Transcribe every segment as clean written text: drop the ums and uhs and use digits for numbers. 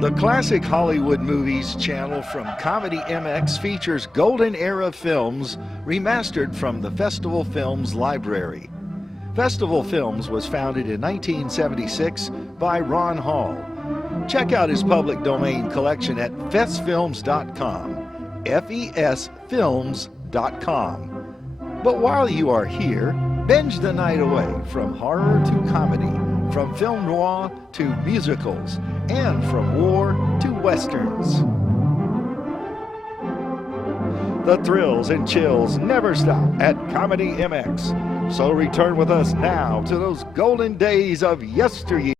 The Classic Hollywood Movies channel from Comedy MX features golden era films remastered from the Festival Films library. Festival Films was founded in 1976 by Ron Hall. Check out his public domain collection at festfilms.com, fesfilms.com. But while you are here, binge the night away from horror to comedy, from film noir to musicals, and from war to westerns. The thrills and chills never stop at Comedy MX. So return with us now to those golden days of yesteryear.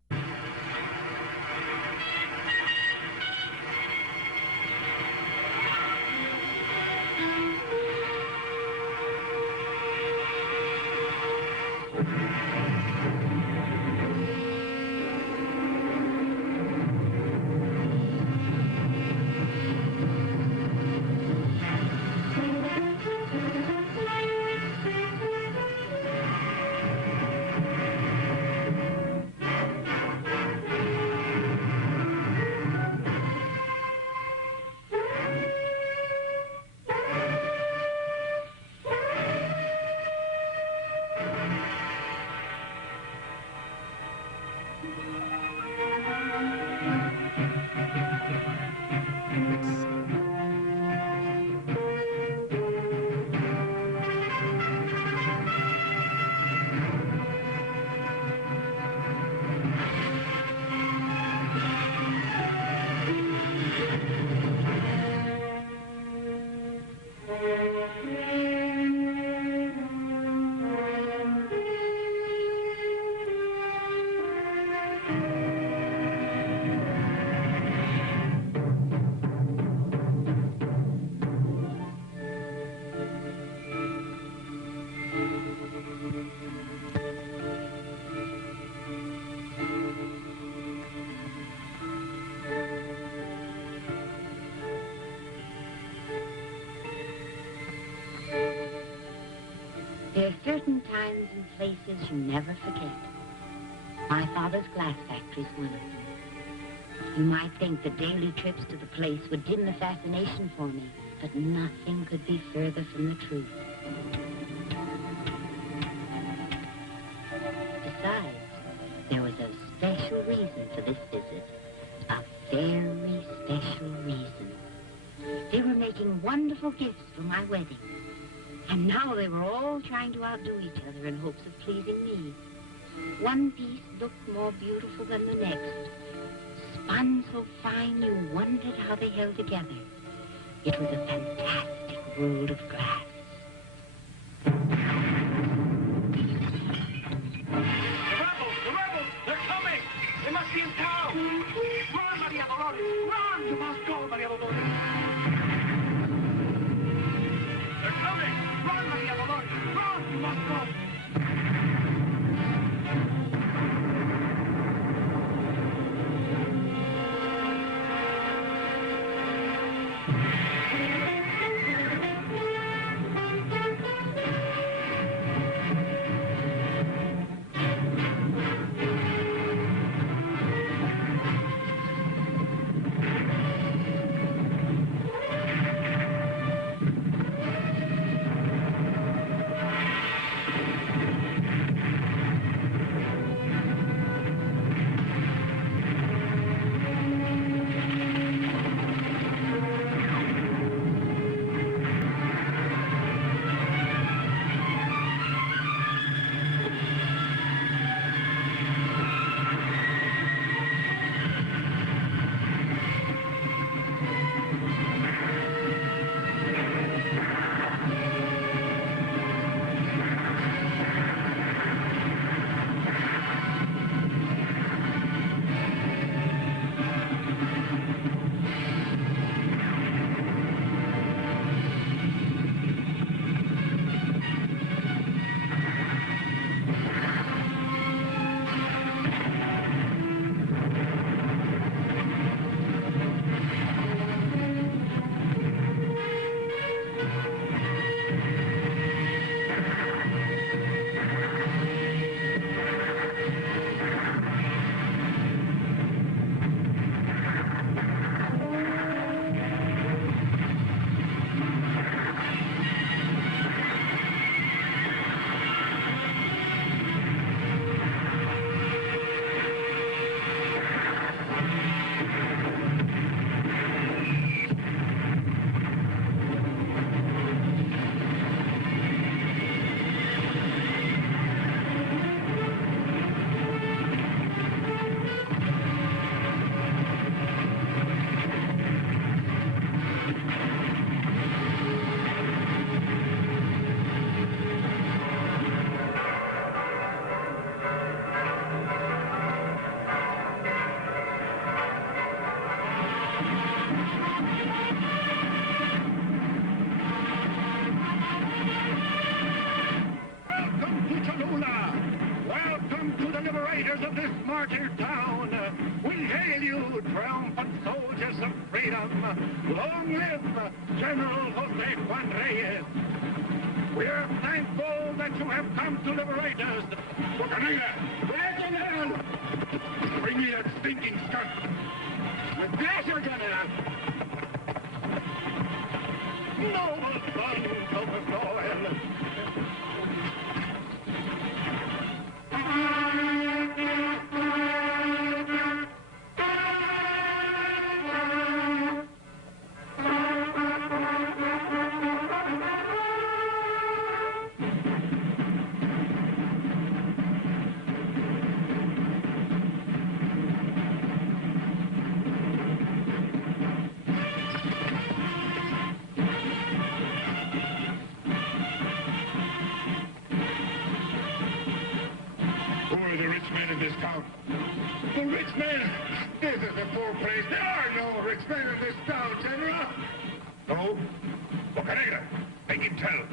There are certain times and places you never forget. My father's glass factory's one of them. You might think the daily trips to the place would dim the fascination for me, but nothing could be further from the truth. Besides, there was a special reason for this visit. A very special reason. They were making wonderful gifts for my wedding. And now they were all trying to outdo each other in hopes of pleasing me. One piece looked more beautiful than the next. Spun so fine you wondered how they held together. It was a fantastic world of glass. The rebels, they're coming! They must be in town! Run, Maria Dolores! Run! You must go, Maria Dolores! They're coming! Run, Maria Dolores! Run! You must go! martyr town. We hail you, triumphant soldiers of freedom. Long live General Jose Juan Reyes. We are thankful that you have come to liberate us. Bring me that stinking skunk. With pleasure, General. Noble sons of the soil. The rich men! This is a poor place. There are no rich men in this town, General. No? Boca Negra, make him tell.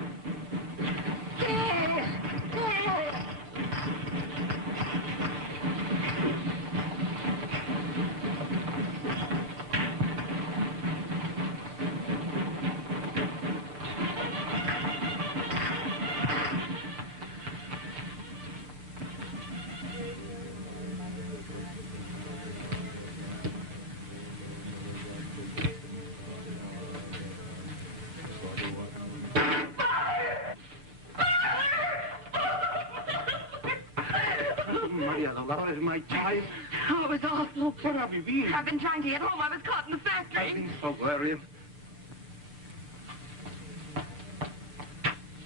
Maria Dolores, my child. Oh, it was awful. Where have you been? I've been trying to get home. I was caught in the factory. I've been so worried.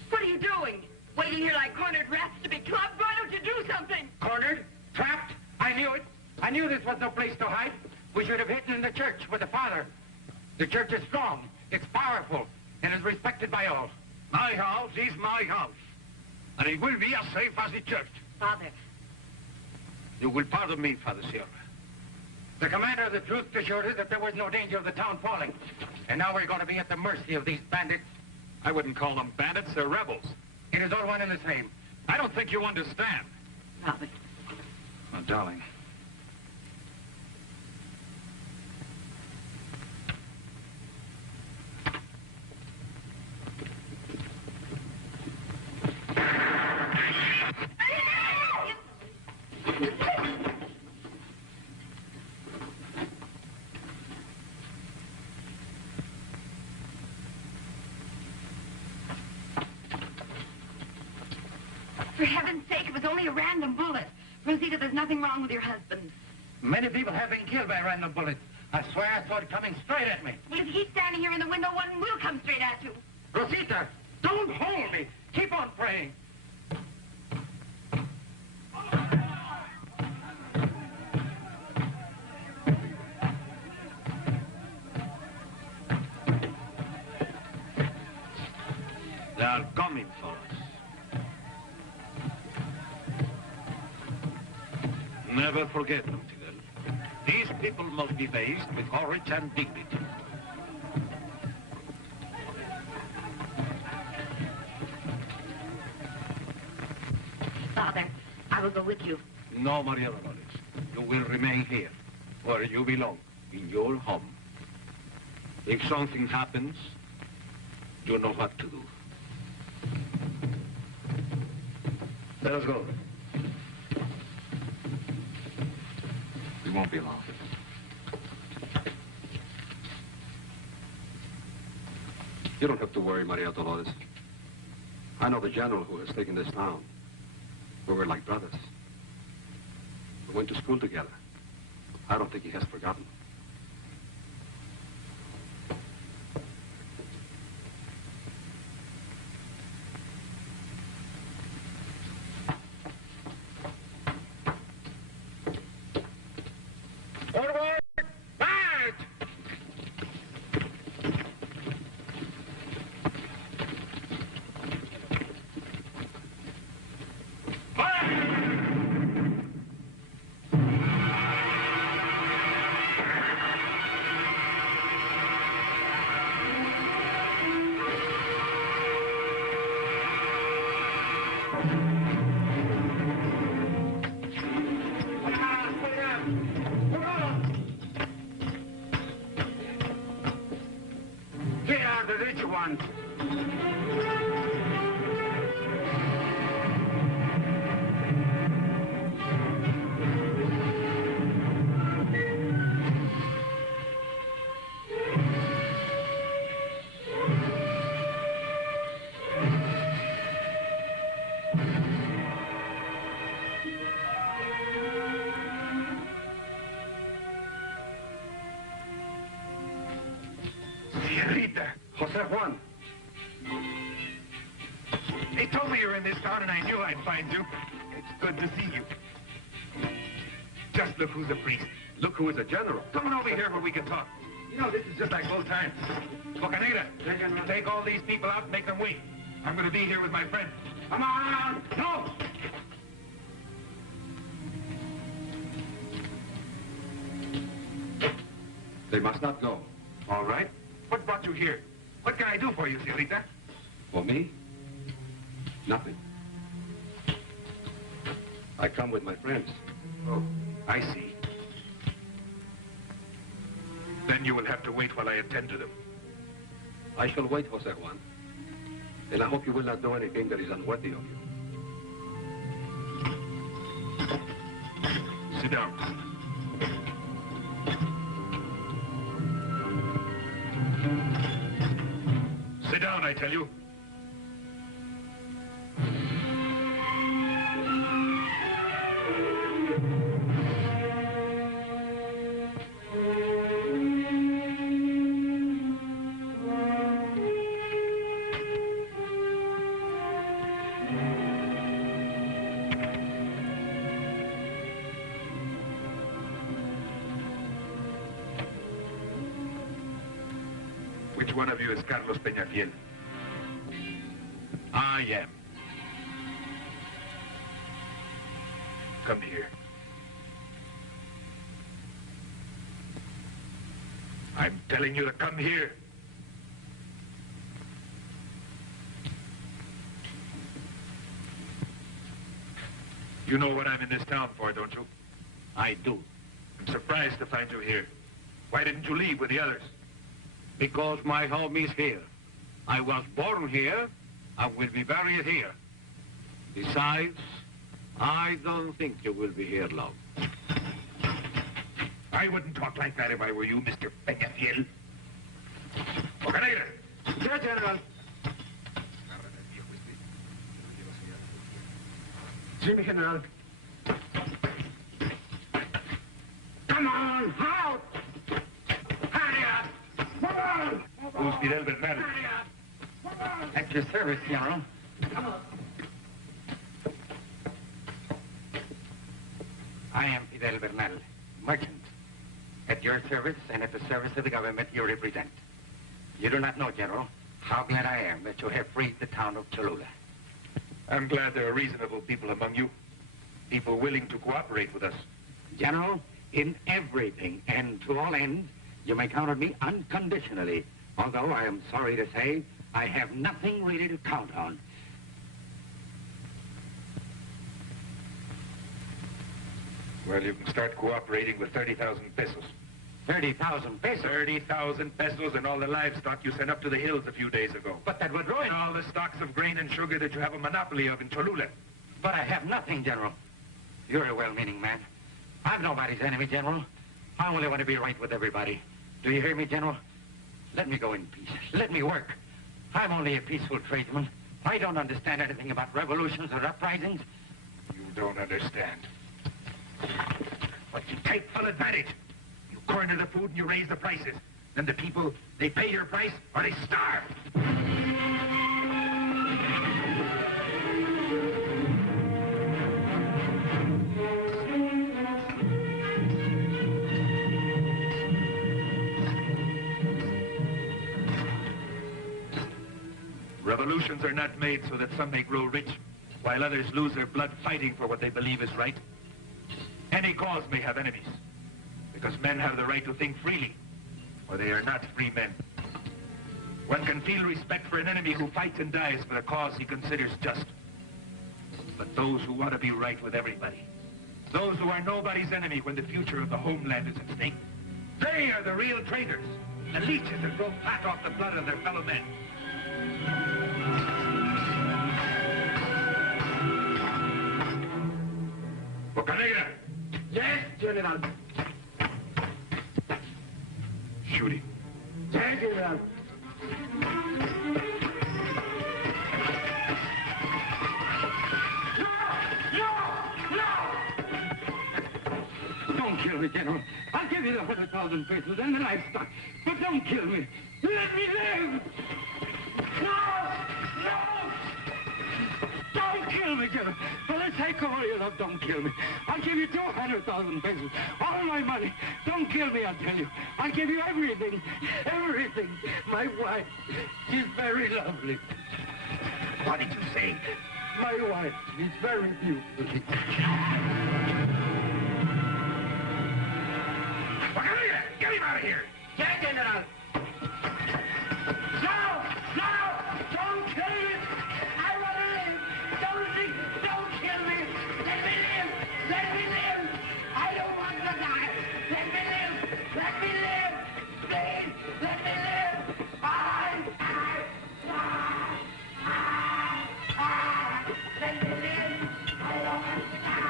What are you doing? Waiting here like cornered rats to be clubbed? Why don't you do something? Cornered? Trapped? I knew it. I knew this was no place to hide. We should have hidden in the church with the Father. The church is strong, it's powerful, and is respected by all. My house is my house. And it will be as safe as the church. Father. You will pardon me, Father Sierra. The commander of the troops assured us that there was no danger of the town falling. And now we're going to be at the mercy of these bandits. I wouldn't call them bandits, they're rebels. It is all one and the same. I don't think you understand. Father. My darling. For heaven's sake, it was only a random bullet. Rosita, there's nothing wrong with your husband. Many people have been killed by random bullets. I swear I saw it coming straight at me. Well, if you keep standing here in the window, one will come straight at you. Rosita, don't hold me. Keep on praying. They are coming for us. Never forget, Montiel. These people must be faced with courage and dignity. Father, I will go with you. No, Maria Dolores. You will remain here, where you belong, in your home. If something happens, you know what to do. Let us go. We won't be long. You don't have to worry, Maria Dolores. I know the general who has taken this town. We were like brothers. We went to school together. I don't think he has forgotten. What is it you want? Jose Juan. They told me you were in this town, and I knew I'd find you. It's good to see you. Just look who's a priest. Look who is a general. Come on over here where we can talk. You know, this is just like old times. Bocanera, you take all these people out and make them wait. I'm going to be here with my friend. Come on! No! They must not go. All right. What brought you here? What can I do for you, señorita? For me? Nothing. I come with my friends. Oh, I see. Then you will have to wait while I attend to them. I shall wait, Jose Juan. And I hope you will not do anything that is unworthy of you. Sit down. Sit down, I tell you. Which one of you is Carlos Peñafiel? I am. Come here. I'm telling you to come here. You know what I'm in this town for, don't you? I do. I'm surprised to find you here. Why didn't you leave with the others? Because my home is here. I was born here. I will be buried here. Besides, I don't think you will be here long. I wouldn't talk like that if I were you, Mr. Peñafiel. Bocanera! Yes, General. Sí, mi general. Come on, out! Hurry up! Come on! Who's Fidel Bernal? Hurry up! At your service, General. Come on. I am Fidel Bernal, merchant. At your service and at the service of the government you represent. You do not know, General, how glad I am that you have freed the town of Cholula. I'm glad there are reasonable people among you. People willing to cooperate with us. General, in everything and to all ends, you may count on me unconditionally. Although I am sorry to say, I have nothing really to count on. Well, you can start cooperating with 30,000 pesos. 30,000 pesos? 30,000 pesos and all the livestock you sent up to the hills a few days ago. But that would ruin... And all the stocks of grain and sugar that you have a monopoly of in Cholula. But I have nothing, General. You're a well-meaning man. I'm nobody's enemy, General. I only want to be right with everybody. Do you hear me, General? Let me go in peace. Let me work. I'm only a peaceful tradesman. I don't understand anything about revolutions or uprisings. You don't understand. But you take full advantage. You corner the food and you raise the prices. Then the people, they pay your price or they starve. Revolutions are not made so that some may grow rich, while others lose their blood fighting for what they believe is right. Any cause may have enemies, because men have the right to think freely, or they are not free men. One can feel respect for an enemy who fights and dies for a cause he considers just. But those who want to be right with everybody, those who are nobody's enemy when the future of the homeland is at stake, they are the real traitors. The leeches that grow fat off the blood of their fellow men. Boca Negra! Yes, General. Shoot him. Yes, General. Don't kill me, General. I'll give you the 100,000 pesos and the livestock. But don't kill me. Let me live! No! No! Don't kill me, General. For the sake of all your love, don't kill me. I'll give you 200,000 pesos. All my money. Don't kill me, I'll tell you. I'll give you everything. Everything. My wife. She's very lovely. What did you say? My wife. She's very beautiful. Boca Negra! Get him out of here! Yes, General. No! No! Don't kill me! I want to live! Don't kill me! Let me live! Let me live! I don't want to die! Let me live! Let me live! Please! Let me live! Let me live! I don't want to die!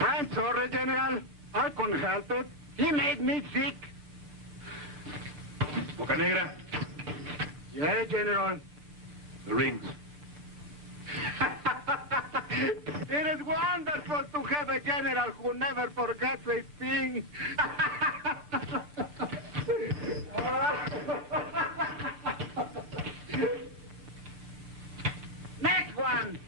I'm sorry, General. I couldn't help it. He made me sick. Boca Negra? Yeah, General. The rings. It is wonderful to have a general who never forgets a thing. Next one!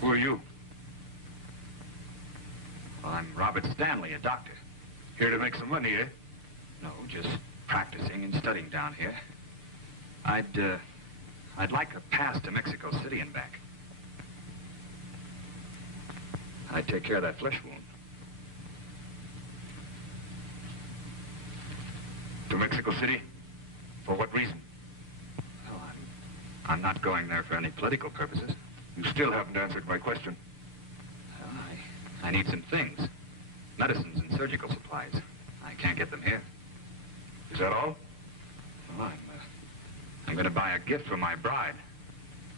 Who are you? Well, I'm Robert Stanley, a doctor. Here to make some money, eh? No, just practicing and studying down here. I'd like a pass to Mexico City and back. I'd take care of that flesh wound. To Mexico City? For what reason? Well, I'm not going there for any political purposes. You still haven't answered my question. Well, I need some things. Medicines and surgical supplies. I can't get them here. Is that all? Well, I'm going to buy a gift for my bride.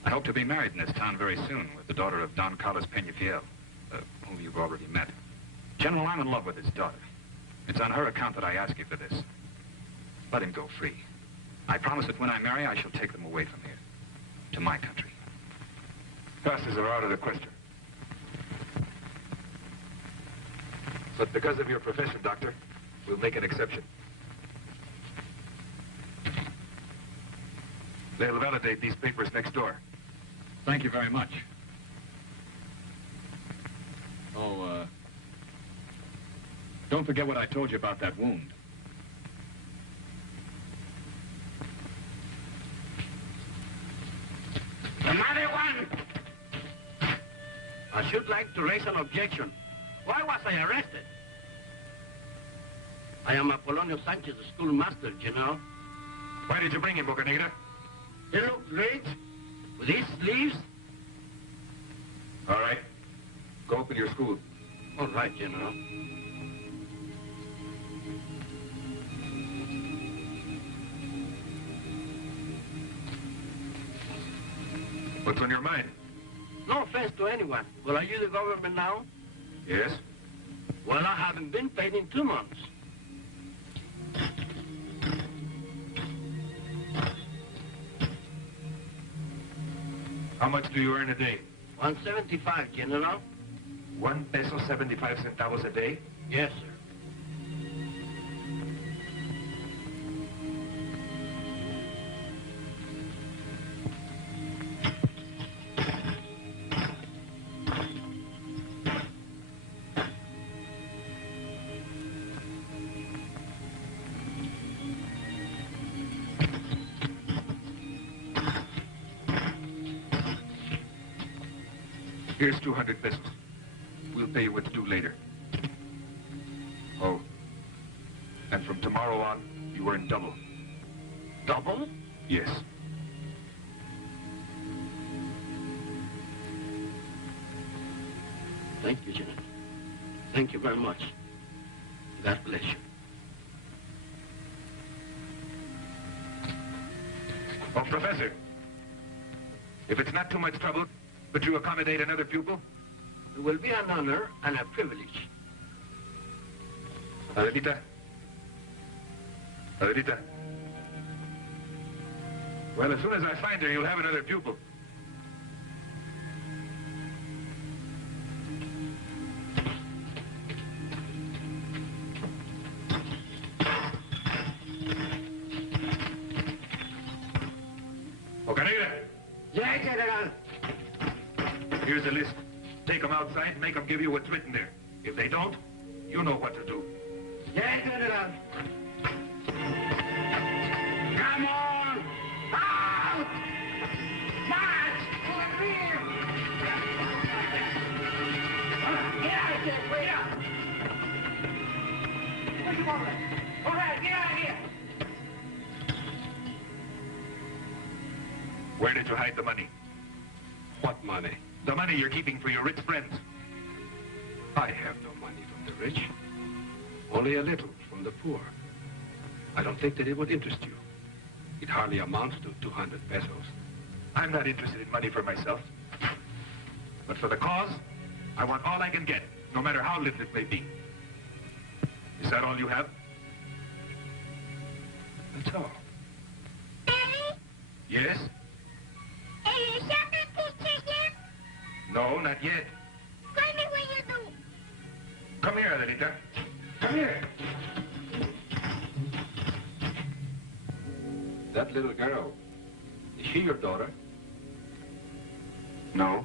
I hope to be married in this town very soon with the daughter of Don Carlos Peñafiel, whom you've already met. General, I'm in love with his daughter. It's on her account that I ask you for this. Let him go free. I promise that when I marry, I shall take them away from here, to my country. Passes are out of the question. But because of your profession, Doctor, we'll make an exception. They'll validate these papers next door. Thank you very much. Oh, don't forget what I told you about that wound. Another one! I should like to raise an objection. Why was I arrested? I am Apolonio Sanchez, the schoolmaster, General. Why did you bring him, Boca Negra? He looked great. With his sleeves. All right. Go open your school. All right, General. What's on your mind? No offense to anyone, but are you the government now? Yes? Well, I haven't been paid in 2 months. How much do you earn a day? 175, General. 1 peso 75 centavos a day? Yes, sir. Here's 200 pesos. We'll pay you what's due later. Oh. And from tomorrow on, you earn double. Double? Yes. Thank you, Janet. Thank you very much. God bless you. Oh, Professor. If it's not too much trouble, would you accommodate another pupil? It will be an honor and a privilege. Adelita. Adelita. Well, as soon as I find her, you'll have another pupil. Yes, General. Here's the list. Take them outside and make them give you what's written there. If they don't, you know what to do. Yes, General. Come on! Out! March! Over here! Get out of here! Wait up! Where's your wallet? All right, get out of here! Where did you hide the money? What money? The money you're keeping for your rich friends. I have no money from the rich. Only a little from the poor. I don't think that it would interest you. It hardly amounts to 200 pesos. I'm not interested in money for myself. But for the cause, I want all I can get, no matter how little it may be. Is that all you have? That's all. Daddy? Yes? Are you shopping pictures yet? No, not yet. Tell me what you do. Come here, Adelita. Come here. That little girl, is she your daughter? No.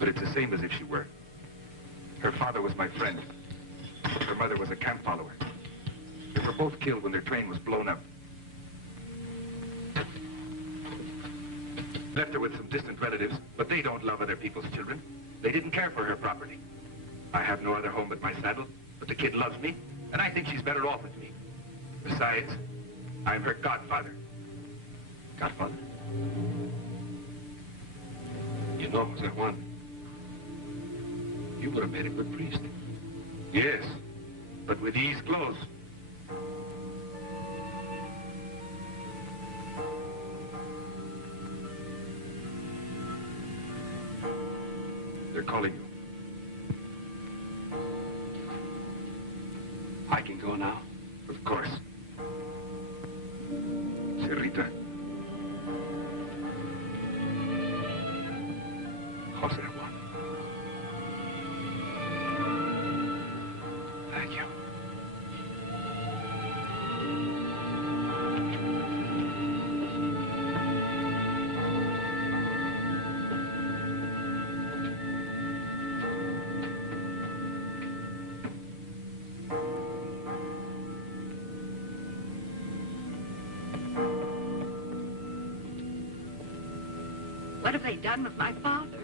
But it's the same as if she were. Her father was my friend. Her mother was a camp follower. They were both killed when their train was blown up. Left her with some distant relatives, but they don't love other people's children. They didn't care for her property. I have no other home but my saddle, but the kid loves me, and I think she's better off with me. Besides, I'm her godfather. Godfather? You know, Jose Juan, you would have made a good priest. Yes, but with these clothes. They're calling you. I can go now? Of course. Señorita. Jose Juan. Thank you. What have they done with my father?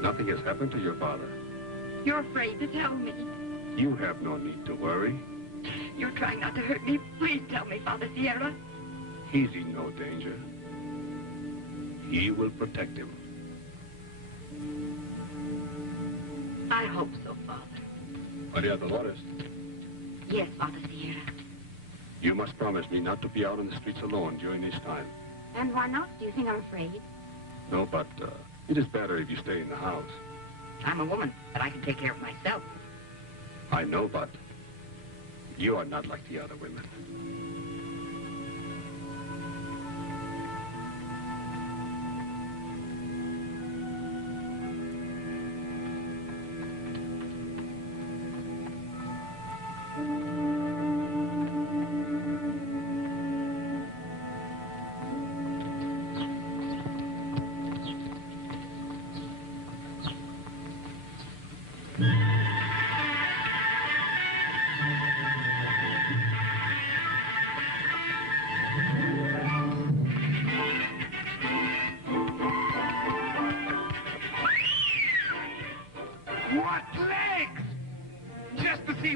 Nothing has happened to your father. You're afraid to tell me. You have no need to worry. You're trying not to hurt me. Please tell me, Father Sierra. He's in no danger. He will protect him. I hope so, Father. Maria Dolores, Yes, Father Sierra. you must promise me not to be out on the streets alone during this time. And why not? Do you think I'm afraid? No, but it is better if you stay in the house. I'm a woman, but I can take care of myself. I know, but you are not like the other women.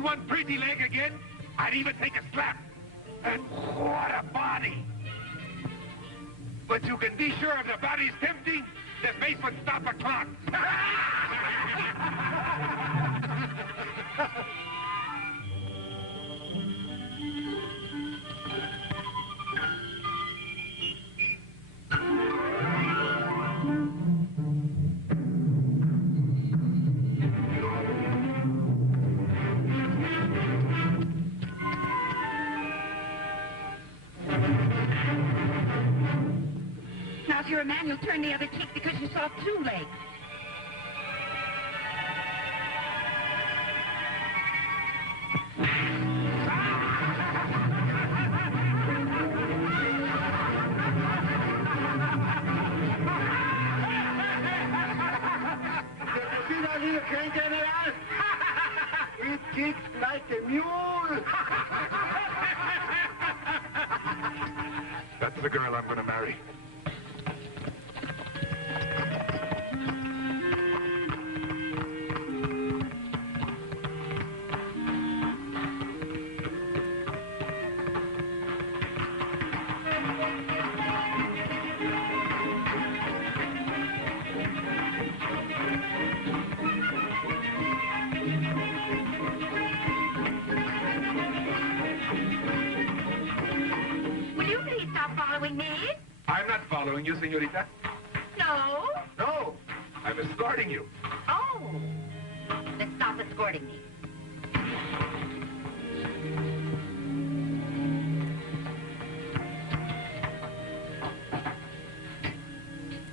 one pretty leg again, I'd even take a slap. And what a body! But you can be sure if the body's tempting, the face would stop a clock. Now, if you're a man, you'll turn the other cheek because you saw two legs. It kicks like a mule. That's the girl I'm going to marry. Will you please stop following me? I'm not following you, señorita. No. No, I'm escorting you. Oh. Then stop escorting me.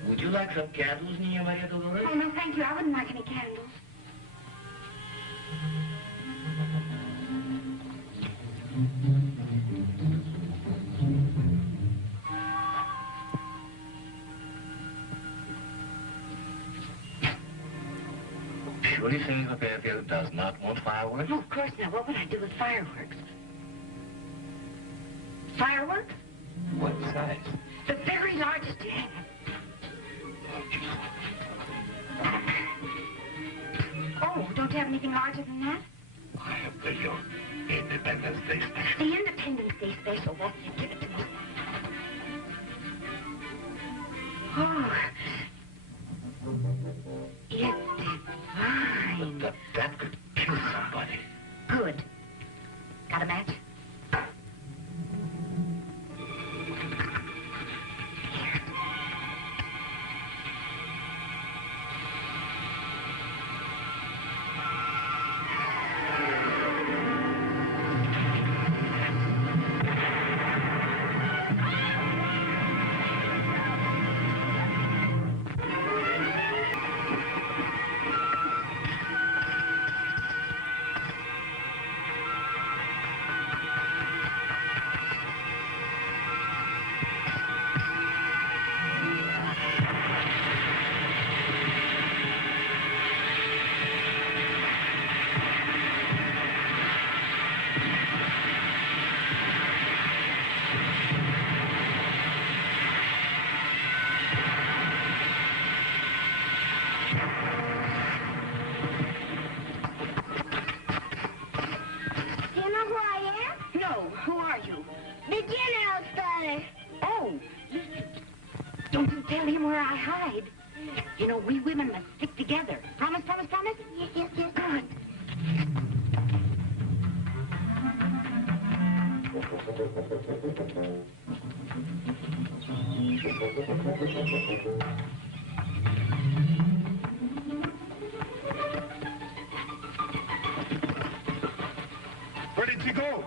Would you like some candles, Niña Maria Dolores? Oh, no, thank you. I wouldn't like any candles. Surely Senor Fairfield does not want fireworks? Oh, of course not. What would I do with fireworks? Fireworks? What size? The very largest you have. Oh, don't you have anything larger than that? I have the Independence Day special. The Independence Day special. That's it. Give it to me. Oh. It's divine. That could kill somebody. Good. Got a match? Tell him where I hide. You know, we women must stick together. Promise, promise, promise? Yes, yes, yes. Good. Where did she go?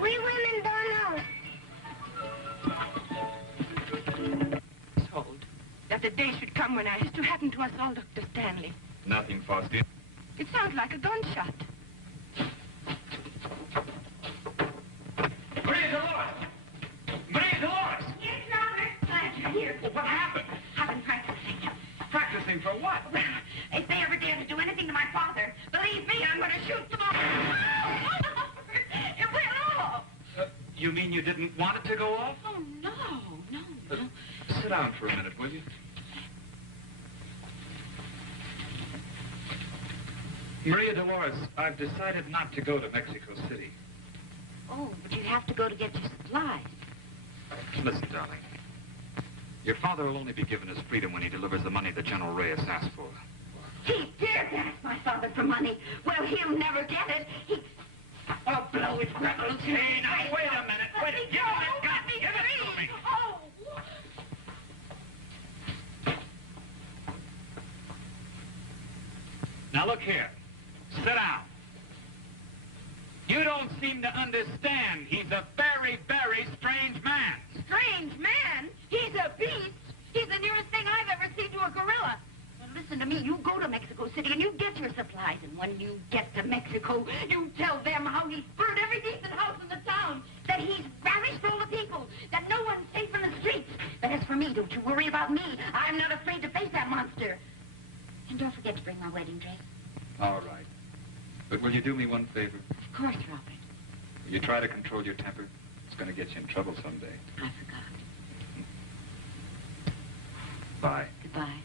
We women don't know. That the day should come when I used to happen to us all, Dr. Stanley. Nothing, Faustina. It sounds like a gunshot. Maria Dolores! Maria Dolores! Yes, Robert. Glad you're here. Well, what happened? I've been practicing. Practicing for what? Well, if they ever dare to do anything to my father, believe me, I'm going to shoot them all. It went off. You mean you didn't want it to go off? Oh, no. Sit down for a minute, will you? Maria Dolores, I've decided not to go to Mexico City. Oh, but you have to go to get your supplies. Listen, darling. Your father will only be given his freedom when he delivers the money that General Reyes asked for. He dared to ask my father for money. Well, he'll never get it. Oh, blow his knuckles. Hey, now, wait a minute. Wait. Give him that gun. Give it to me. Oh! Now, look here. Sit down. You don't seem to understand. He's a very, very strange man. Strange man? He's a beast. He's the nearest thing I've ever seen to a gorilla. Well, listen to me. You go to Mexico City and you get your supplies. And when you get to Mexico, you tell them how he's burned every decent house in the town, that he's ravished all the people, that no one's safe in the streets. But as for me, don't you worry about me. I'm not afraid to face that monster. And don't forget to bring my wedding dress. All right. But will you do me one favor? Of course, Robert. Will you try to control your temper? It's going to get you in trouble someday. I forgot. Bye. Goodbye.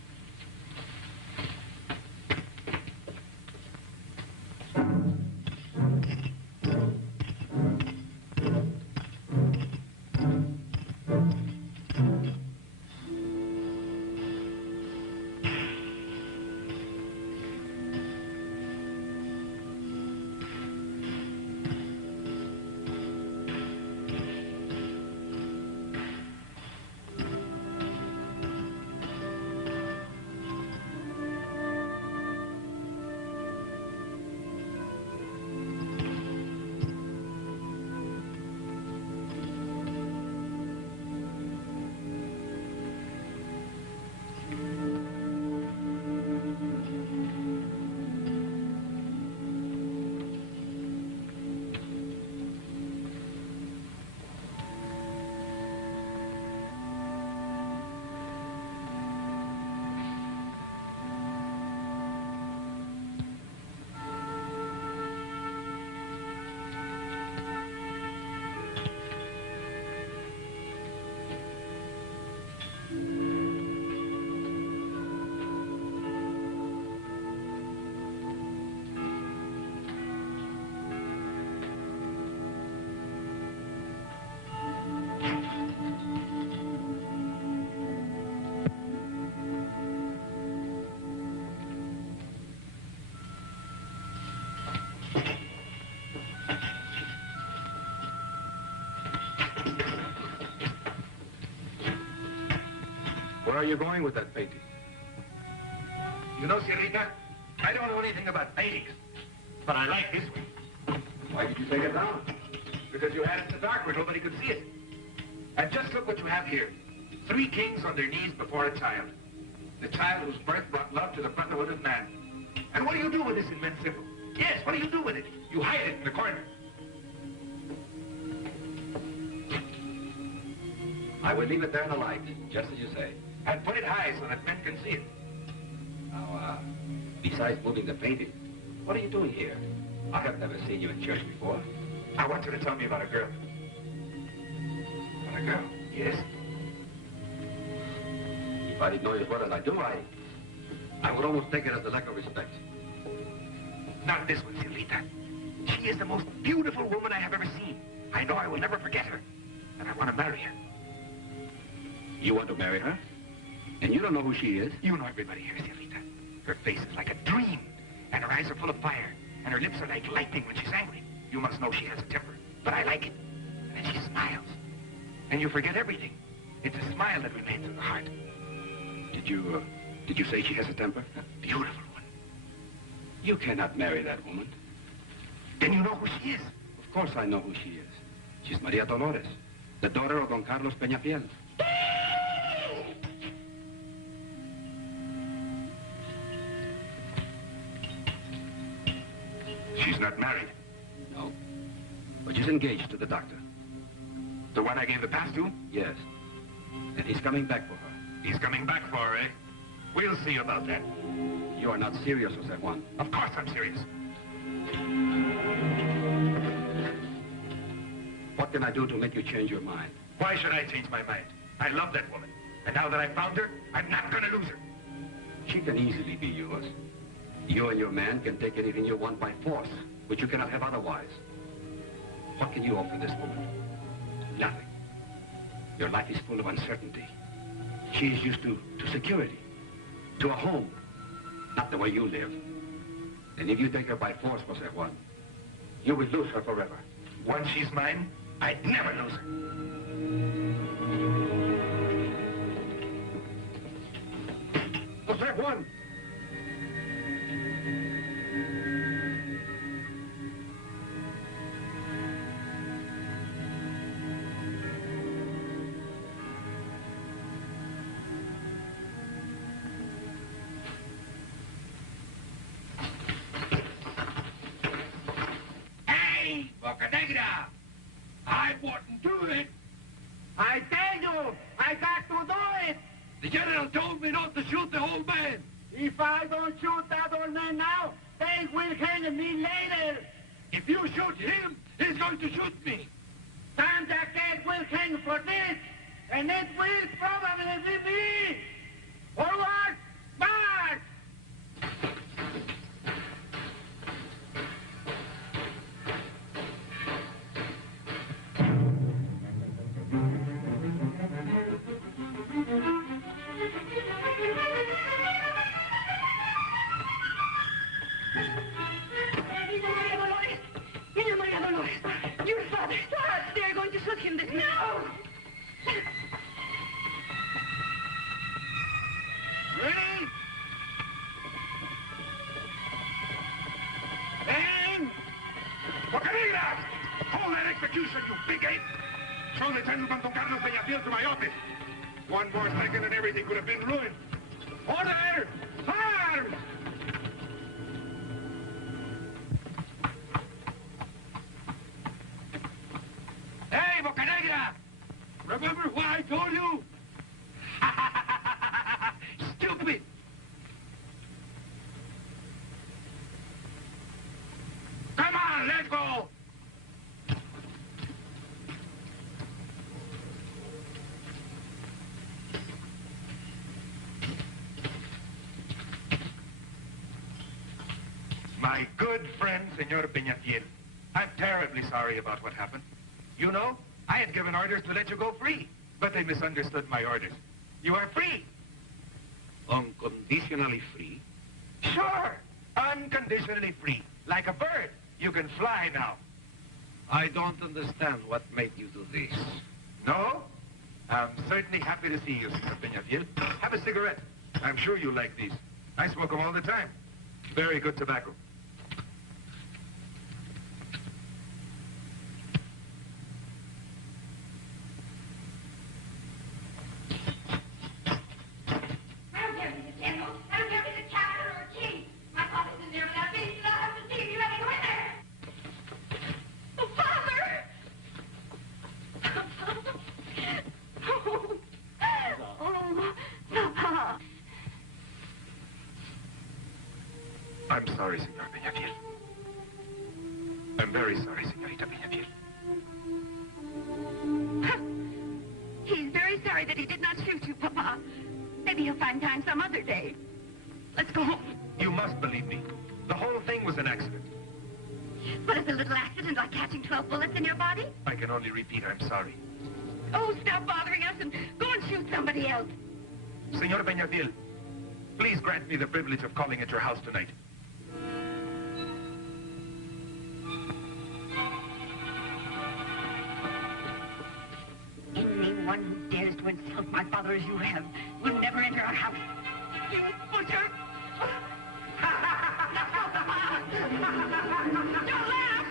Where are you going with that painting? You know, Senorita, I don't know anything about paintings, but I like this one. Why did you take it down? Because you had it in the dark where nobody could see it. And just look what you have here. 3 kings on their knees before a child. The child whose birth brought love to the brotherhood of man. And what do you do with this immense symbol? Yes, what do you do with it? You hide it in the corner. I would leave it there in the light, just as you say. And put it high so that men can see it. Now, besides moving the painting, what are you doing here? I have never seen you in church before. I want you to tell me about a girl. About a girl? Yes. If I didn't know you as well as I do, I would almost take it as a lack of respect. Not this one, Senorita. She is the most beautiful woman I have ever seen. I know I will never forget her. And I want to marry her. You want to marry her? And you don't know who she is? You know everybody here, Senorita. Her face is like a dream. And her eyes are full of fire. And her lips are like lightning when she's angry. You must know she has a temper. But I like it. And then she smiles. And you forget everything. It's a smile that remains in the heart. Did you say she has a temper? A beautiful one. You cannot marry that woman. Then you know who she is. Of course I know who she is. She's Maria Dolores, the daughter of Don Carlos Peñafiel. She's not married. No. But she's engaged to the doctor. The one I gave the pass to? Yes. And he's coming back for her. He's coming back for her, eh? We'll see about that. You are not serious, Jose Juan. Of course I'm serious. What can I do to make you change your mind? Why should I change my mind? I love that woman. And now that I found her, I'm not going to lose her. She can easily be yours. You and your man can take anything you want by force, which you cannot have otherwise. What can you offer this woman? Nothing. Your life is full of uncertainty. She is used to security, to a home, not the way you live. And if you take her by force, Jose Juan, you will lose her forever. Once she's mine, I'd never lose her. Jose Juan! I wouldn't do it. I tell you, I got to do it. The general told me not to shoot the old man. If I don't shoot that old man now, they will hang me later. If you shoot him, he's going to shoot me. Sam Jacket will hang for this, and it will probably be me. Forward, march! Your father, they're going to shoot him this minute. No! Ready? And... Bocanegra! Hold that execution, you big ape! Show Lieutenant Don Carlos Peñafiel to my office. One more second and everything could have been ruined. Order! Arms! Hey, Bocanegra! Remember what I told you? Stupid! Come on, let's go! My good friend, Senor Peñafiel, I'm terribly sorry about what happened. You know, I had given orders to let you go free, but they misunderstood my orders. You are free. Unconditionally free? Sure, unconditionally free. Like a bird, you can fly now. I don't understand what made you do this. No? I'm certainly happy to see you, Senor Peñafiel. Have a cigarette. I'm sure you like these. I smoke them all the time. Very good tobacco. I'm sorry, Senor Peñafiel. I'm very sorry, Senorita Peñafiel. He's very sorry that he did not shoot you, Papa. Maybe he'll find time some other day. Let's go home. You must believe me. The whole thing was an accident. But is a little accident like catching 12 bullets in your body? I can only repeat, I'm sorry. Oh, stop bothering us and go and shoot somebody else. Senor Peñafiel, please grant me the privilege of calling at your house tonight. Anyone who dares to insult my father as you have will never enter our house. You butcher! Don't laugh!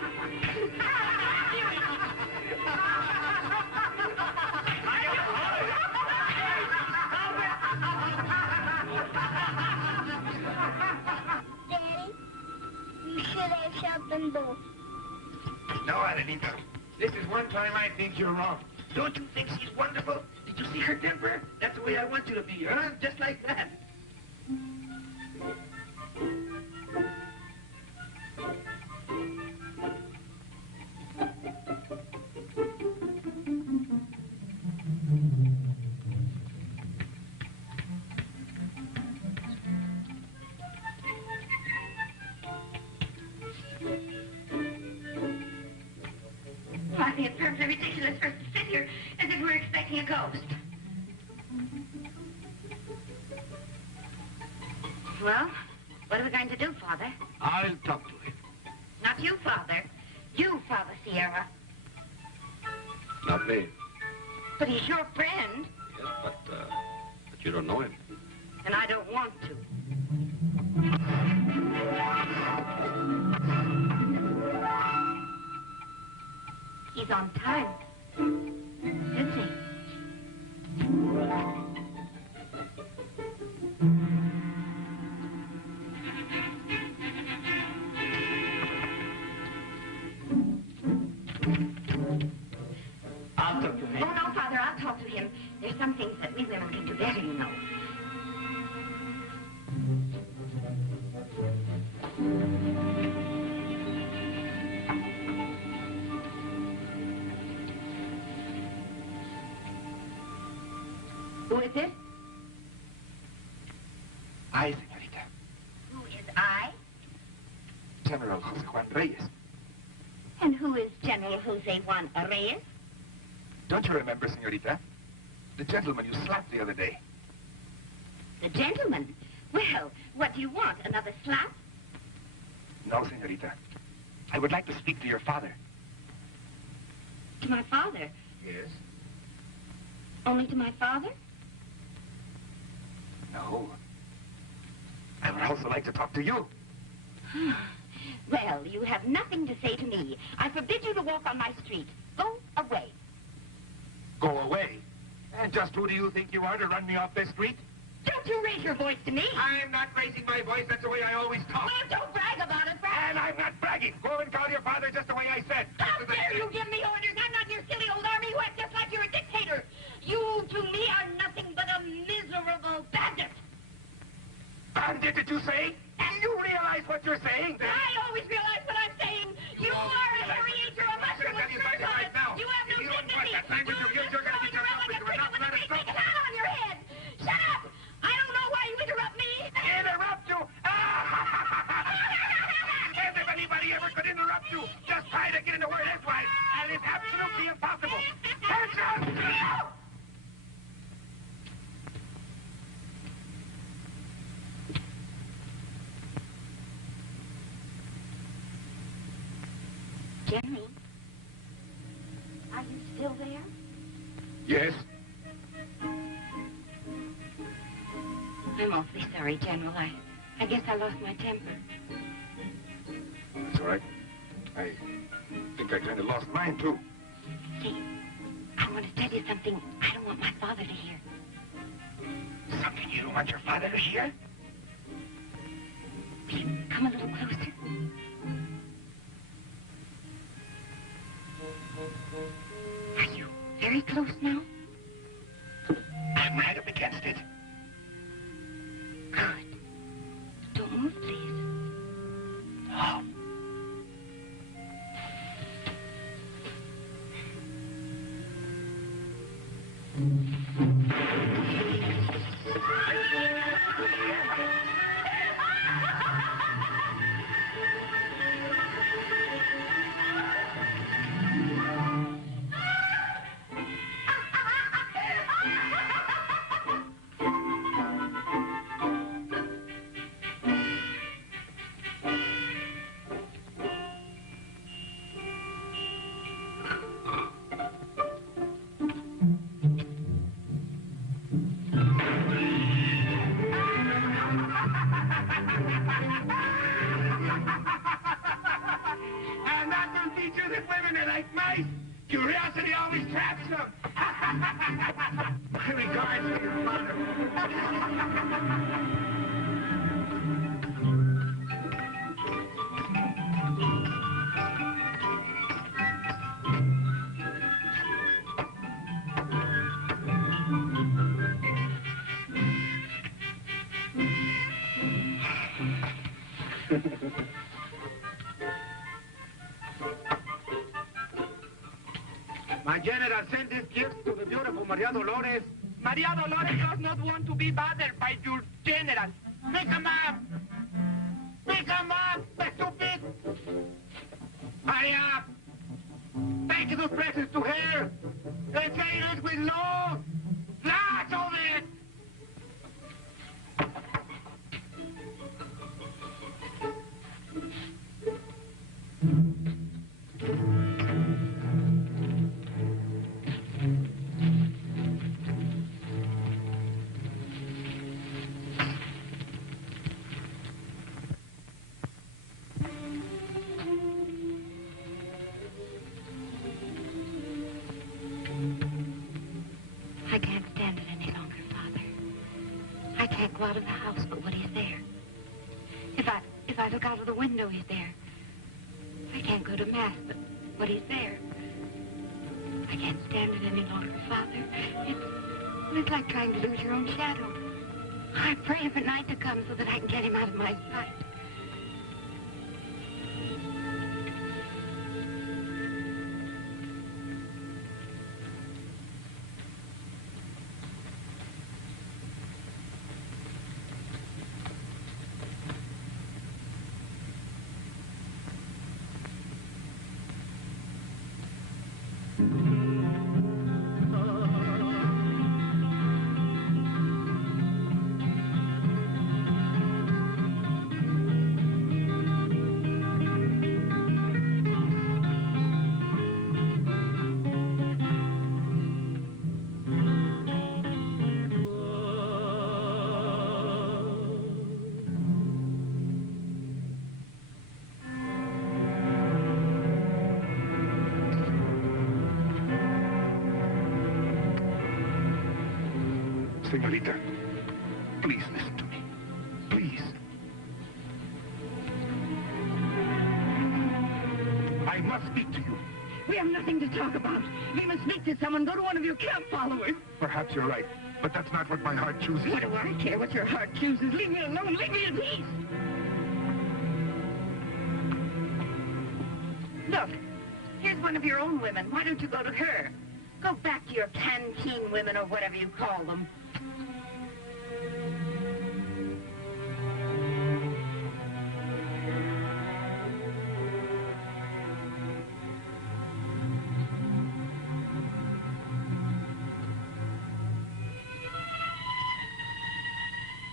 Daddy, you should have shot them both. No, Adelita. This is one time I think you're wrong. Don't you think she's wonderful? Did you see her temper? That's the way I want you to be, huh? Just like that. ridiculous for us to sit here as if we're expecting a ghost. Well, what are we going to do, Father? I'll talk to him. Not you, Father. You, Father Sierra. Not me. But he's your friend. Yes, but you don't know him. And I don't want to. He's on time. Isn't he? I'll talk to him. Oh, no, Father, I'll talk to him. There's some things that we women can do better, you know. Who is it? I, señorita. Who is I? General Jose Juan Reyes. And who is General Jose Juan Reyes? Don't you remember, señorita? The gentleman you slapped the other day. The gentleman? Well, what do you want? Another slap? No, señorita. I would like to speak to your father. To my father? Yes? Only to my father? No. I would also like to talk to you. Well, you have nothing to say to me. I forbid you to walk on my street. Go away. Go away? And just who do you think you are to run me off this street? Don't you raise your voice to me. I'm not raising my voice. That's the way I always talk. Oh, don't brag about it, Brad. And I'm not bragging. Go and call your father just the way I said. How dare you give me orders? I'm not your silly old army who acts just like you're a dictator. You, to me, are nothing but a miserable bandit. Bandit, did you say? Do you realize what you're saying? I always realize what I'm saying. You are a hairy eater, a mushroom with spurs on it. You have no dignity. You're going to run like a cricket with a great big hat on your head. Shut up! I don't know why you interrupt me. Interrupt you? As if anybody ever could interrupt you. Just try to get in the word edgewise. And it's absolutely impossible. Attention! General, are you still there? Yes? I'm awfully sorry, General. I guess I lost my temper. That's all right. I think I kind of lost mine, too. See, I want to tell you something I don't want my father to hear. Something you don't want your father to hear? Will you come a little closer? Are you very close now? I'm right up against it. Good. Don't move, please. No. And that will teach you that women are like mice. Curiosity always traps them. My regards to your father. My general sent his gifts to the beautiful Maria Dolores. Maria Dolores does not want to be bothered by your general. Pick him up! Pick him up, stupid! Hurry up! Back to the presses to her. The sailors with law. Lots of it. I can't stand it any longer, Father. I can't go out of the house but what he's there. If I look out of the window, he's there. I can't go to Mass but he's there. I can't stand it any longer, Father. It's like trying to lose your own shadow. I pray for night to come so that I can get him out of my sight. Señorita, please listen to me. Please. I must speak to you. We have nothing to talk about. We must speak to someone. Go to one of your camp followers. Perhaps you're right, but that's not what my heart chooses. What do I care what your heart chooses? Leave me alone. Leave me in peace. Look, here's one of your own women. Why don't you go to her? Go back to your canteen women or whatever you call them.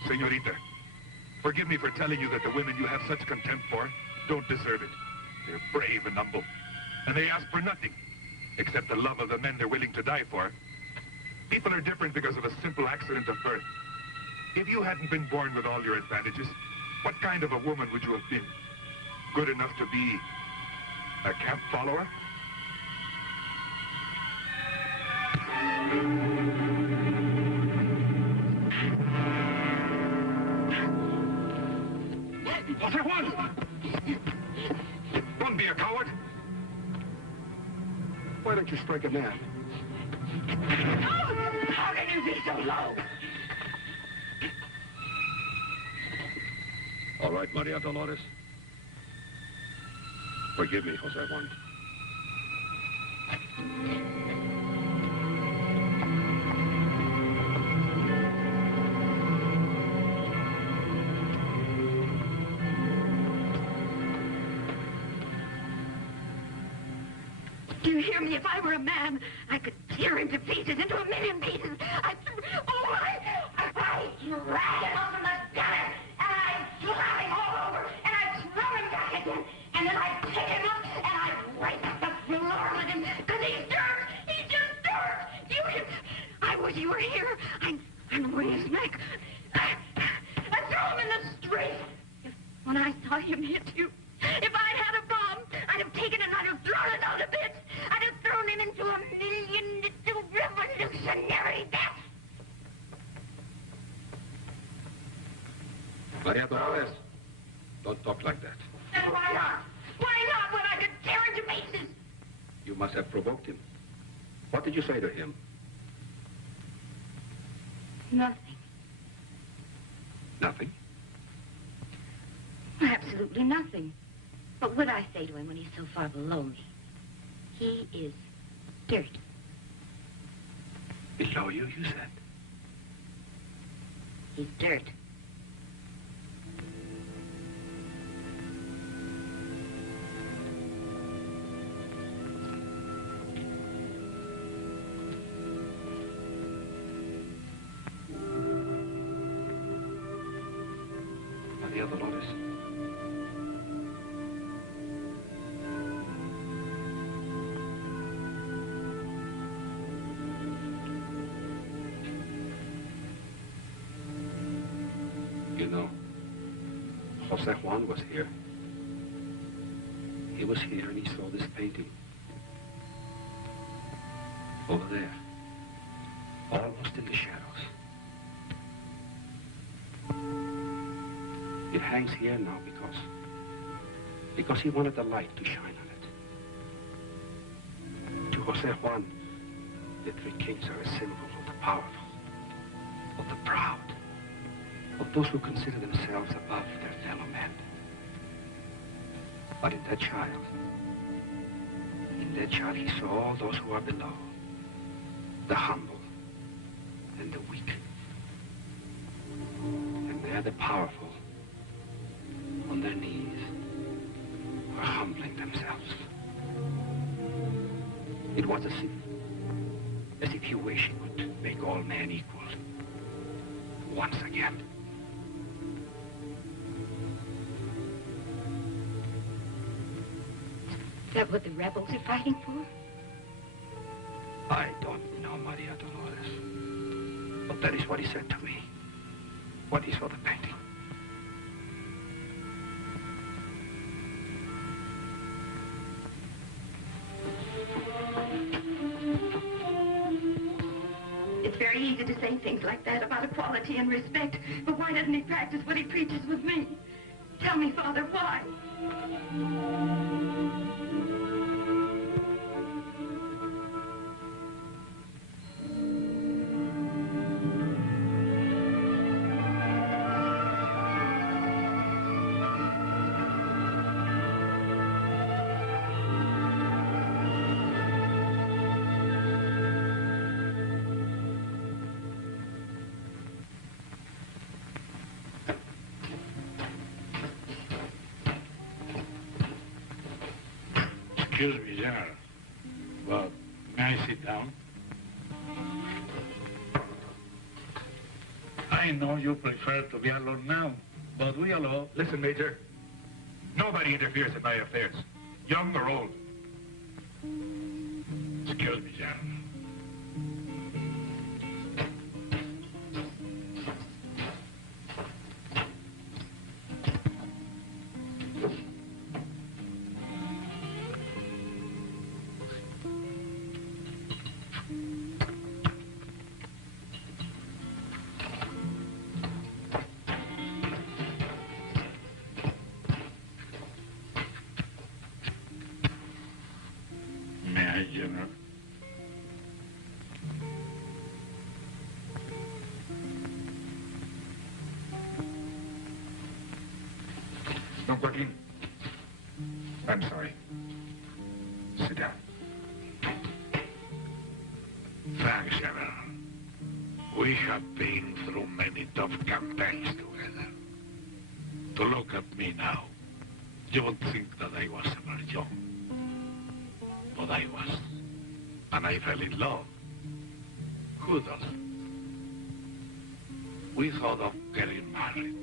Señorita, forgive me for telling you that the women you have such contempt for don't deserve it. They're brave and humble, and they ask for nothing except the love of the men they're willing to die for. People are different because of a simple accident of birth. If you hadn't been born with all your advantages, what kind of a woman would you have been? Good enough to be a camp follower? What I want! Don't be a coward! Why don't you strike a man? How can you be so low? All right, Maria Dolores. Forgive me, Jose Juan. Do you hear me? If I were a man, I could tear him to pieces, into a million pieces. I drag him out from the gutter, and I'd slap him all over, and I'd throw him back again, and then I'd pick him up, and I'd wipe up the floor with him, because he's dirt! He's just dirt! I wish you were here. I'm wring his neck. I'd throw him in the street. When I saw him hit you, if I'd had a bomb, I'd have taken it and I'd have thrown it all to bits. I'd have thrown him into a million little revolutionary deaths. Maria Dolores, don't talk like that. And why not? Why not when I could tear him to pieces? You must have provoked him. What did you say to him? Nothing. Nothing? Absolutely nothing. What would I say to him when he's so far below me? He is dirt. Below you, you said? He's dirt. Maria Dolores. You know, Jose Juan was here. He was here and he saw this painting. Over there. Almost in the shadows. It hangs here now because he wanted the light to shine on it. To Jose Juan, the three kings are a symbol of the powerful, of the proud, of those who consider themselves above their fellow men. But in that child, he saw all those who are below, the humble and the weak. And there the powerful, on their knees, are humbling themselves. It was as if he wished he would make all men equal once again. Is that what the rebels are fighting for? I don't know, Maria Dolores. But that is what he said to me when he saw the painting. It's very easy to say things like that about equality and respect, but why doesn't he practice what he preaches with me? Tell me, Father, why? Excuse me, General, but may I sit down? I know you prefer to be alone now, but we alone... Listen, Major. Nobody interferes in my affairs, young or old. Excuse me, General. General. Don Joaquin, I'm sorry. Sit down. Thanks, General. We have been through many tough campaigns together. To look at me now, you would think that I was ever young. But I was. And I fell in love. Who doesn't? We thought of getting married.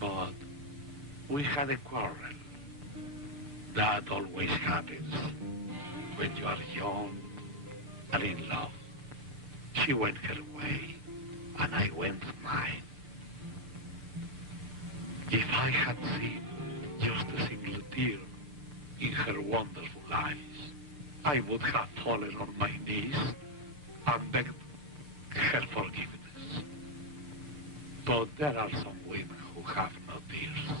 But we had a quarrel. That always happens when you are young and in love. She went her way, and I went mine. If I had seen just a single tear in her wonderful eyes, I would have fallen on my knees and begged her forgiveness. But there are some women who have no tears.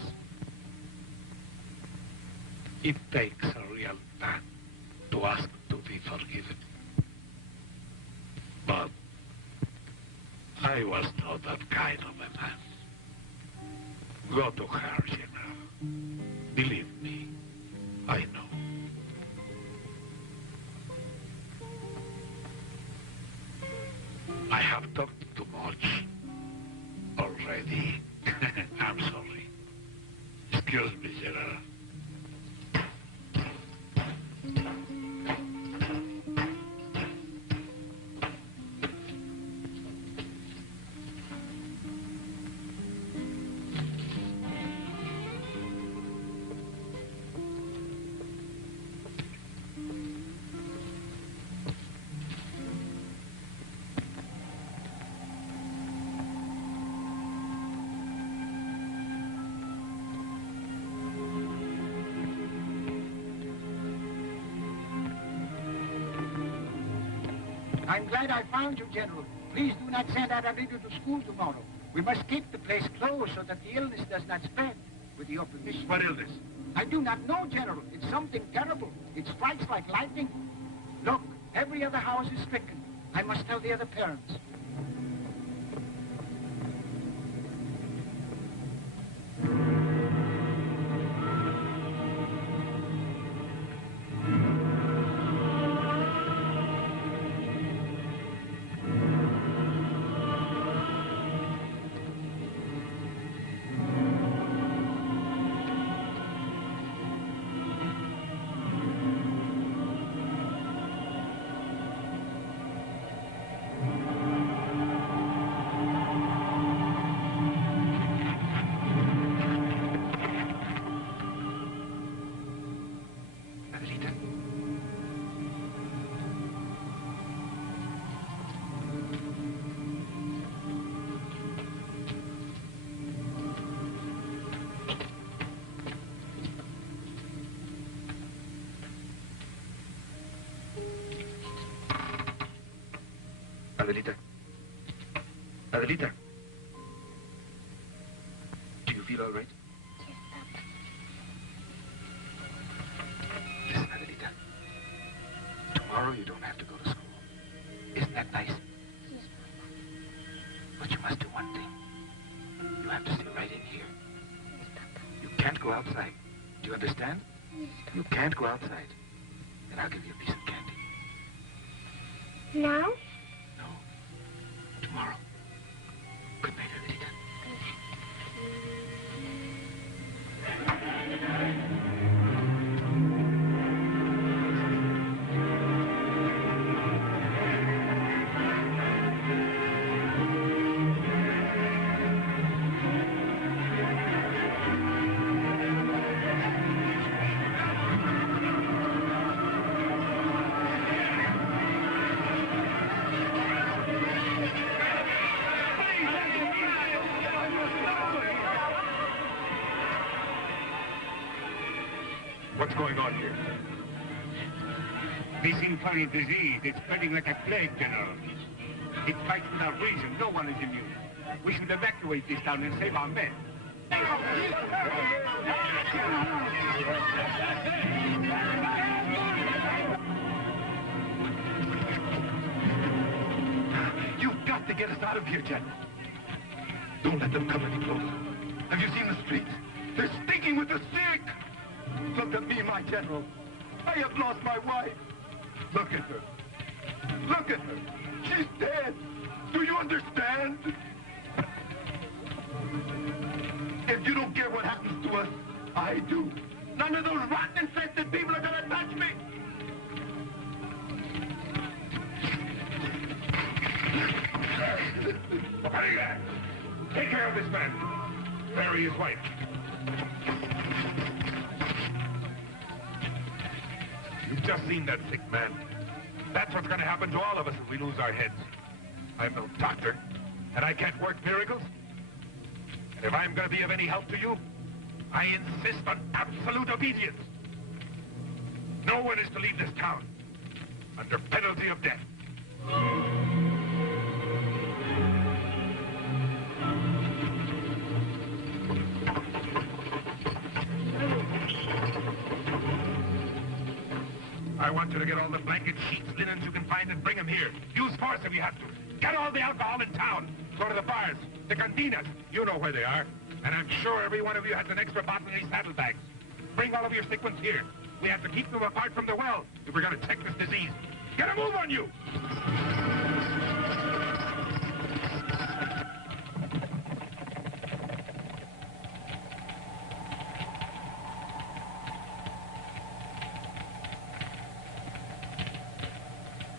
It takes a real man to ask to be forgiven. But I was not that kind of a man. Go to her, General. Believe me, I know. I have talked too much already. I'm sorry. Excuse me, General. I'm glad I found you, General. Please do not send Emilio to school tomorrow. We must keep the place closed so that the illness does not spread. With your permission. What illness? I do not know, General. It's something terrible. It strikes like lightning. Look, every other house is stricken. I must tell the other parents. Adelita. Adelita. Do you feel all right? Yes, Papa. Listen, Adelita. Tomorrow you don't have to go to school. Isn't that nice? Yes, Papa. But you must do one thing. You have to stay right in here. Yes, Papa. You can't go outside. Do you understand? Yes, You can't go outside. And I'll give you a piece of candy. Now? No. Tomorrow. Good night, Adelita. What's going on here? This infernal disease is spreading like a plague, General. It strikes without reason. No one is immune. We should evacuate this town and save our men. You've got to get us out of here, General. Don't let them come any closer. Have you seen the streets? They're stinking with the sick. Look at me, my general. I have lost my wife. Look at her. Look at her. She's dead. Do you understand? If you don't care what happens to us, I do. None of those rotten, infested people are gonna touch me. Paulette, take care of this man. Bury his wife. You've just seen that sick man. That's what's going to happen to all of us if we lose our heads. I'm no doctor, and I can't work miracles. And if I'm going to be of any help to you, I insist on absolute obedience. No one is to leave this town under penalty of death. I want you to get all the blankets, sheets, linens you can find and bring them here. Use force if you have to. Get all the alcohol in town. Go to the bars, the cantinas. You know where they are. And I'm sure every one of you has an extra bottle in these saddlebags. Bring all of your sick ones here. We have to keep them apart from the well if we're going to check this disease. Get a move on you!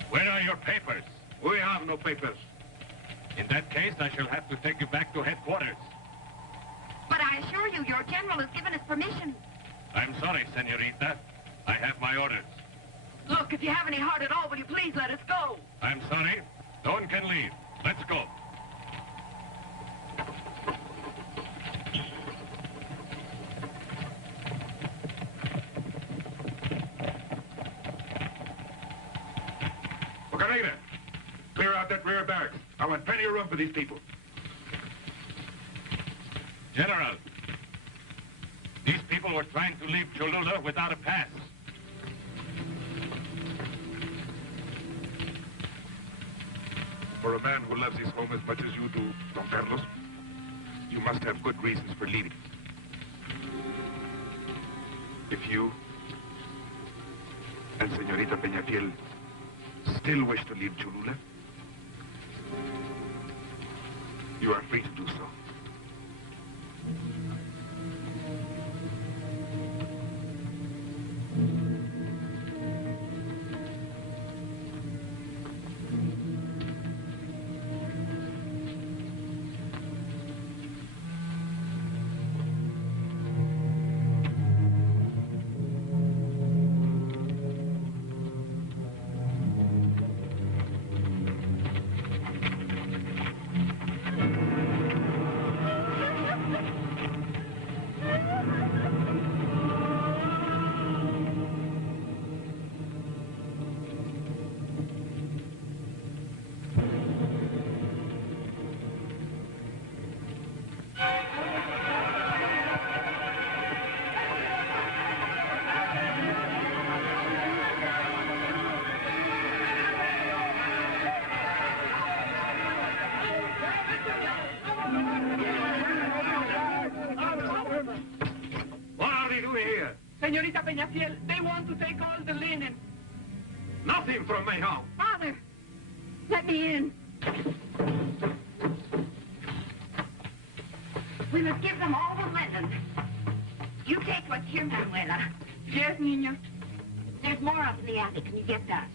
Where are your papers? We have no papers. In that case, I shall have to take you back to headquarters. But I assure you, your general has given us permission. I'm sorry, senorita. I have my orders. Look, if you have any heart at all, will you please let us go? I'm sorry. No one can leave. Let's go. Bucanera, Clear out that rear barracks. I want plenty of room for these people. General, these people were trying to leave Cholula without a pass. For a man who loves his home as much as you do, Don Carlos, you must have good reasons for leaving. If you and Señorita Peñafiel still wish to leave Cholula, you are free to do so. Señorita Peñafiel, they want to take all the linen. Nothing from my home. Father, let me in. We must give them all the linen. You take what's here, Manuela. Yes, niña. There's more up in the attic. Can you get that?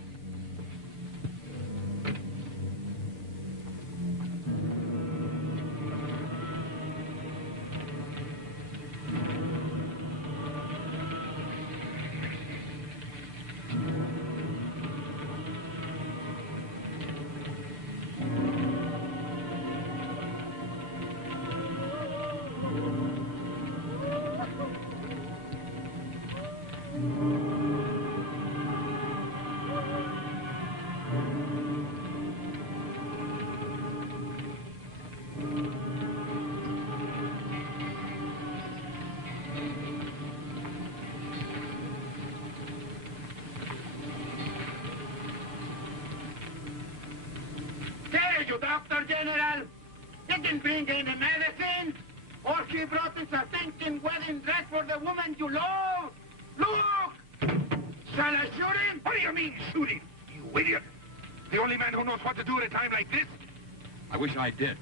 Doctor General, didn't bring any medicine, or he brought us a stinking wedding dress for the woman you love. Look! Shall I shoot him? What do you mean, shoot him, you idiot? The only man who knows what to do at a time like this? I wish I did.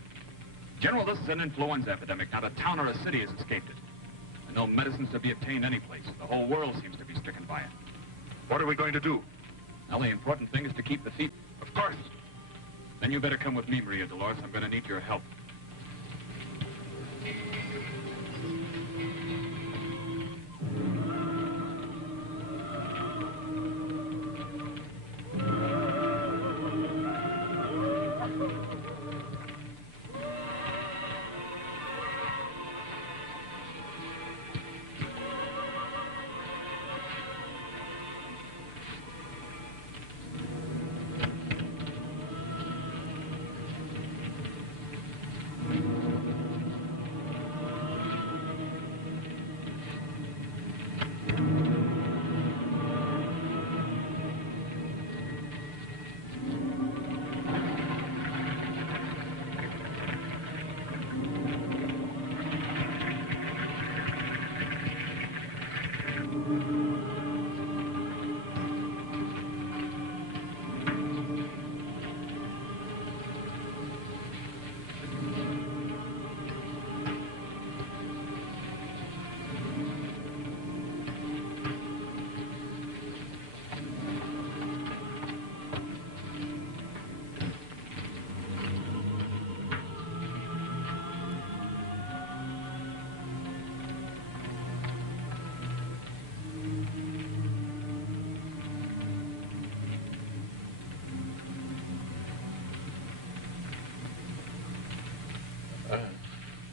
General, this is an influenza epidemic. Not a town or a city has escaped it. And no medicines to be obtained anyplace. The whole world seems to be stricken by it. What are we going to do? Now, the important thing is to keep the feet. Of course. Then you better come with me, Maria Dolores. I'm going to need your help.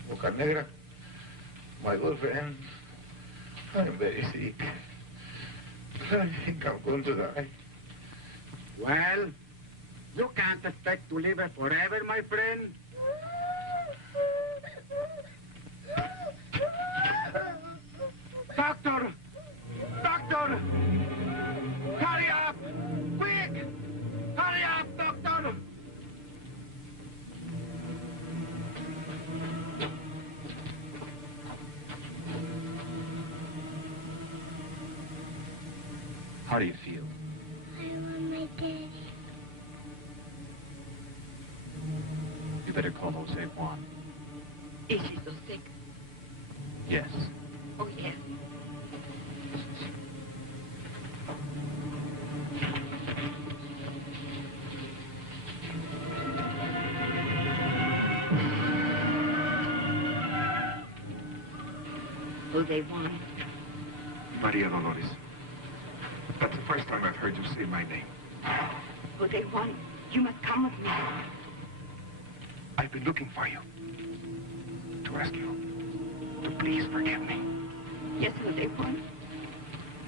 Boca Negra, my good friend, I'm very sick. I think I'm going to die. Well, You can't expect to live forever, my friend. Doctor! Doctor! Hurry up! Quick! Hurry up, doctor! How do you feel? I want my daddy. You better call Jose Juan. Is she so sick? Yes. Oh, yes. Jose Juan. Maria Dolores. That's the first time I've heard you say my name. Jose Juan, you must come with me. I've been looking for you. To ask you to please forgive me. Yes, Jose Juan.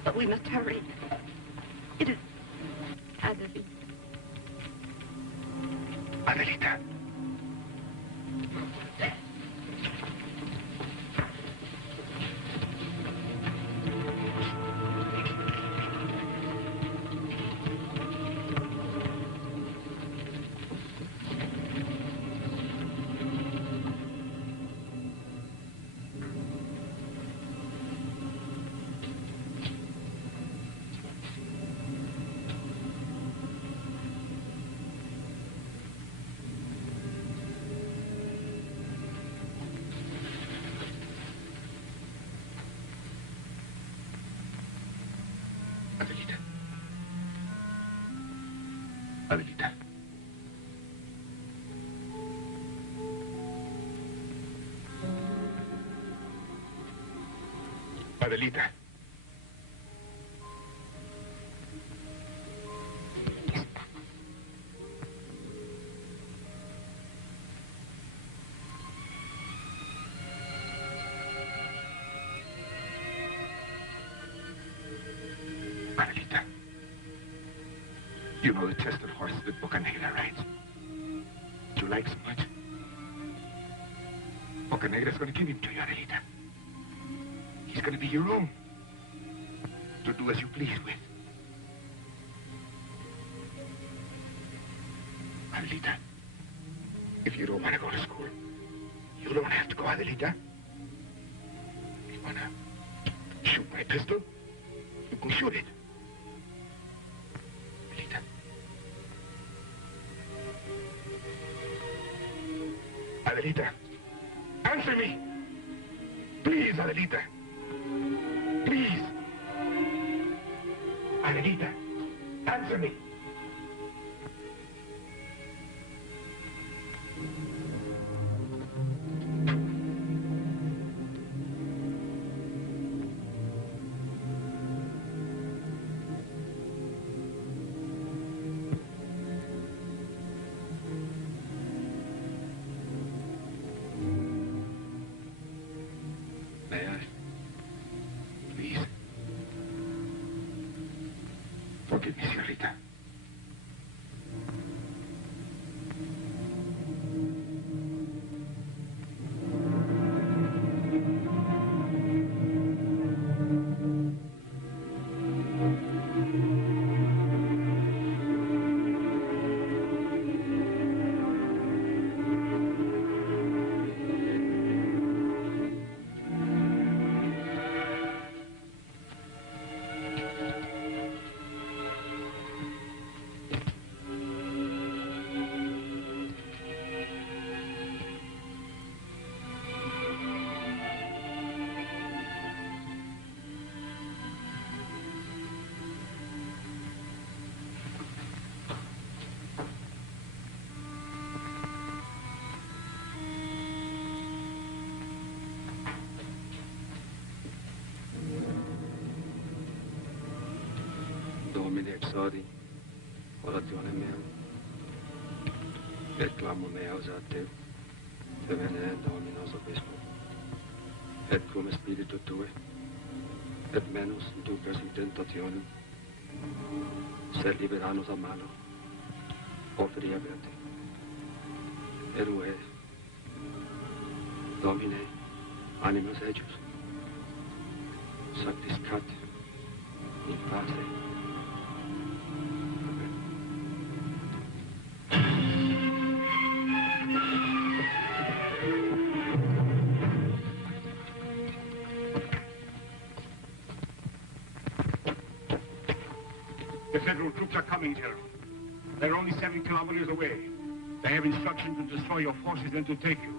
But we must hurry. It is Adeline. Adelita. Adelita. Adelita. Adelita. Adelita. You know the chestnut horse that Bocanegra rides? You like so much? Bocanegra's gonna give him to you, Adelita. He's gonna be your own. To do as you please with. Adelita, if you don't want to go to school, you don't have to go, Adelita. If you wanna shoot my pistol, you can shoot it. Adelita. Adelita, answer me. Please, Adelita. Please. Adelita, answer me. May I? Please. Forgive me, señorita. Domine exaudi, oratione mea, et clamor meaus a te, te vene Dominus obispo, et cum spiritu tue, et menus ducas in tentationem, sed liberanos a malo, Porfiria Berti. Erue. Domine. Animus ejus. Sanctiscat. In pace. The federal troops are coming, General. They're only 7 kilometers away. They have instructions to destroy your forces and to take you.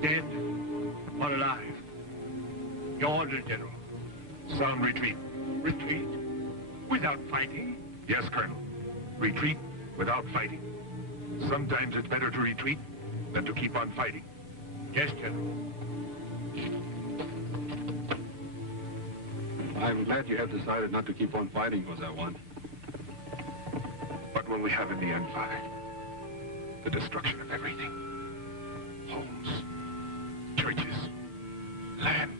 Dead or alive. Your order, General. Sound retreat. Retreat? Without fighting? Yes, Colonel. Retreat without fighting. Sometimes it's better to retreat than to keep on fighting. Yes, General. I'm glad you have decided not to keep on fighting, Jose Juan. What will we have in the end, Father? The destruction of everything. Homes, churches, land,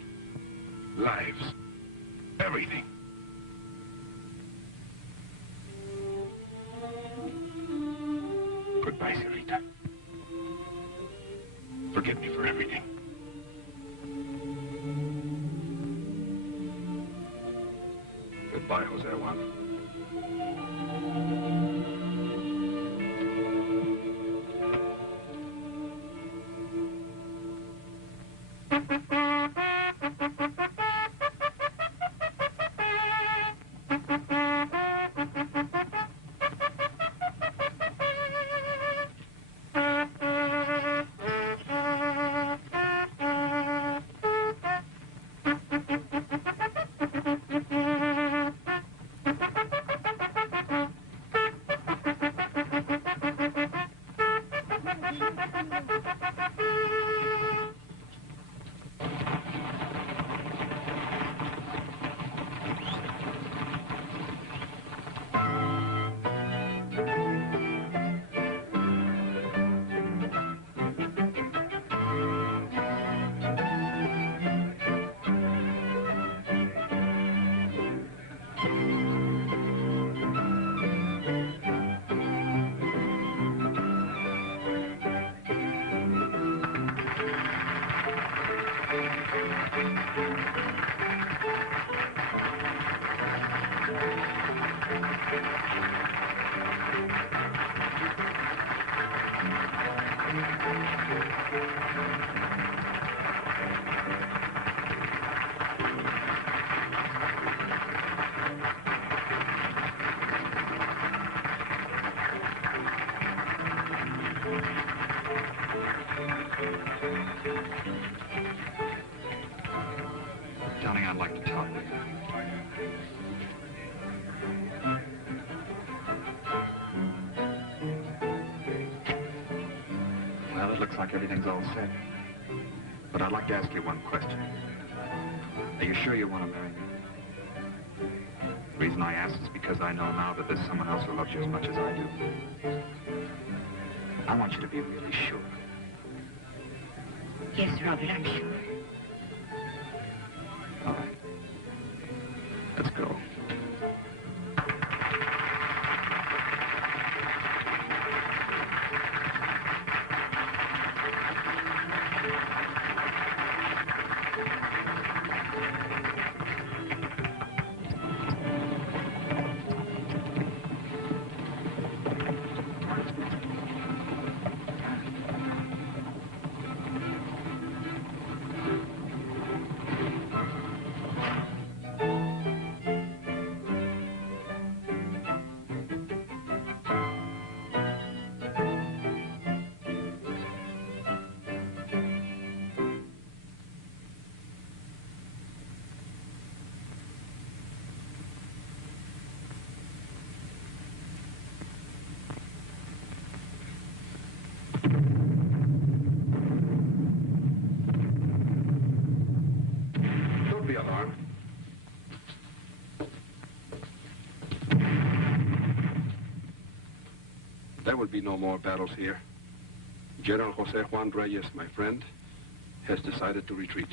lives, everything. Goodbye, Sarita. Forgive me for everything. Goodbye, Jose Juan. Darling, I'd like to talk to you. Well, it looks like everything's all set. But I'd like to ask you one question. Are you sure you want to marry me? The reason I ask is because I know now that there's someone else who loves you as much as I do. I want you to be really sure. Yes, Robert, I'm sure. All right. Let's go. There will be no more battles here. General Jose Juan Reyes, my friend, has decided to retreat.